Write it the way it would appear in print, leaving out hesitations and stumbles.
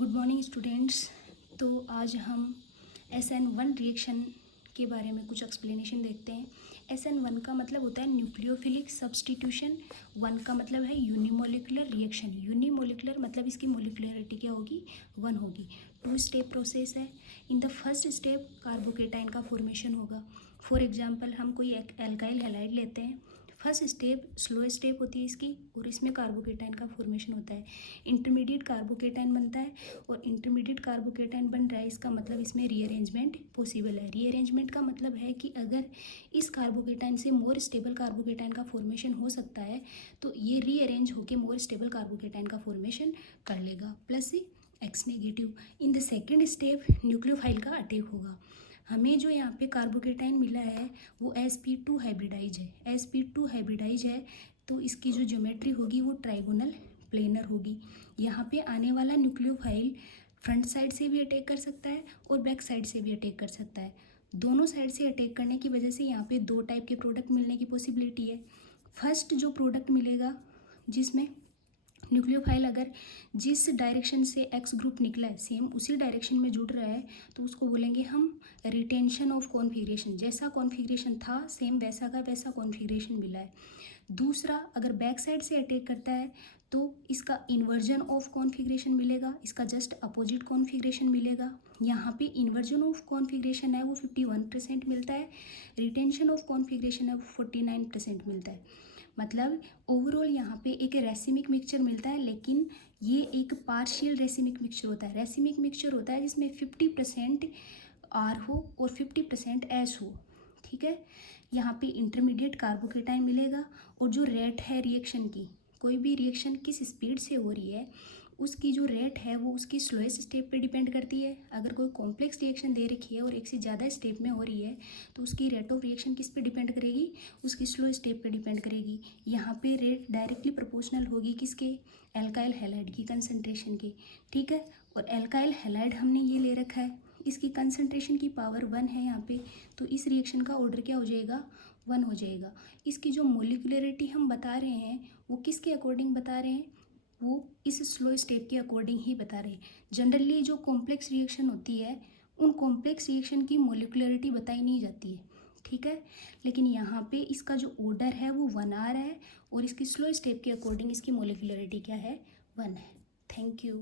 Good morning students. तो आज हम SN1 रिएक्शन के बारे में कुछ एक्सप्लेनेशन देखते हैं। SN1 का मतलब होता है न्यूक्लियोफिलिक सब्स्टिट्यूशन। 1 का मतलब है यूनिमोलिकुलर रिएक्शन। यूनिमोलिकुलर मतलब इसकी मोलिकुलरिटी क्या होगी, 1 होगी। 2 स्टेप प्रोसेस है। In the first step carbocation का फॉर्मेशन होगा। फॉर एग्जांपल हम कोई एक एल्काइल हैलाइड लेते हैं। फर्स्ट स्टेप स्लो स्टेप होती है इसकी और इसमें कार्बोकेटाइन का फॉर्मेशन होता है। इंटरमीडिएट कार्बोकेटाइन बनता है और इंटरमीडिएट कार्बोकेटाइन बन रहा है, इसका मतलब इसमें रीअरेंजमेंट पॉसिबल है। रीअरेंजमेंट का मतलब है कि अगर इस कार्बोकेटाइन से मोर स्टेबल कार्बोकेटाइन का फॉर्मेशन हो सकता है तो ये रीअरेंज होकर मोर स्टेबल कार्बोकेटाइन का फॉर्मेशन कर लेगा, plus x negative. In the second step nucleophile का अटैक होगा। हमें जो यहाँ पे कार्बोकेटाइन मिला है वो sp2 हाइब्रिडाइज है। sp2 हाइब्रिडाइज है तो इसकी जो ज्योमेट्री होगी वो ट्राइगोनल प्लेनर होगी। यहाँ पे आने वाला न्यूक्लियोफाइल फ्रंट साइड से भी अटैक कर सकता है और बैक साइड से भी अटैक कर सकता है। दोनों साइड से अटैक करने की वजह से यहाँ पे 2 टाइप के प्रोडक्ट मिलने की पॉसिबिलिटी है। फर्स्ट जो प्रोडक्ट मिलेगा जिसमें न्यूक्लियोफाइल अगर जिस डायरेक्शन से एक्स ग्रुप निकला है सेम उसी डायरेक्शन में जुड़ रहा है तो उसको बोलेंगे हम रिटेंशन ऑफ कॉन्फिगरेशन। जैसा कॉन्फिगरेशन था सेम वैसा का वैसा कॉन्फिगरेशन मिला है। दूसरा, अगर बैक साइड से अटैक करता है तो इसका इन्वर्जन ऑफ कॉन्फिगरेशन मिलेगा, इसका जस्ट अपोजिट कॉन्फिगरेशन मिलेगा। यहाँ पे इन्वर्जन ऑफ कॉन्फिगरेशन है वो 51% मिलता है, रिटेंशन ऑफ कॉन्फिगरेशन है वो 49% मिलता है। मतलब ओवरऑल यहाँ पे एक रेसिमिक मिक्सचर मिलता है, लेकिन ये एक पार्शियल रेसिमिक मिक्सचर होता है। रेसिमिक मिक्सचर होता है जिसमें 50% आर हो और 50% एस हो, ठीक है। यहाँ पे इंटरमीडिएट कार्बोकेटाइन मिलेगा और जो रेट है रिएक्शन की, कोई भी रिएक्शन किस स्पीड से हो रही है उसकी जो रेट है वो उसकी स्लोएस्ट स्टेप पे डिपेंड करती है। अगर कोई कॉम्प्लेक्स रिएक्शन दे रखी है और एक से ज़्यादा स्टेप में हो रही है तो उसकी रेट ऑफ रिएक्शन किस पे डिपेंड करेगी, उसकी स्लो स्टेप पे डिपेंड करेगी। यहाँ पे रेट डायरेक्टली प्रोपोर्शनल होगी किसके, एल्काइल हैलाइड की कंसनट्रेशन की, ठीक है। और एल्काइल हैलाइड हमने ये ले रखा है, इसकी कंसनट्रेशन की पावर 1 है यहाँ पे, तो इस रिएक्शन का ऑर्डर क्या हो जाएगा, 1 हो जाएगा। इसकी जो मोलिकुलरिटी हम बता रहे हैं वो किसके अकॉर्डिंग बता रहे हैं, वो इस स्लो स्टेप के अकॉर्डिंग ही बता रहे हैं। जनरली जो कॉम्प्लेक्स रिएक्शन होती है उन कॉम्प्लेक्स रिएक्शन की मोलिकुलरिटी बताई नहीं जाती है, ठीक है। लेकिन यहाँ पे इसका जो ऑर्डर है वो 1 आ रहा है और इसकी स्लो स्टेप के अकॉर्डिंग इसकी मोलिकुलरिटी क्या है, 1 है। Thank you.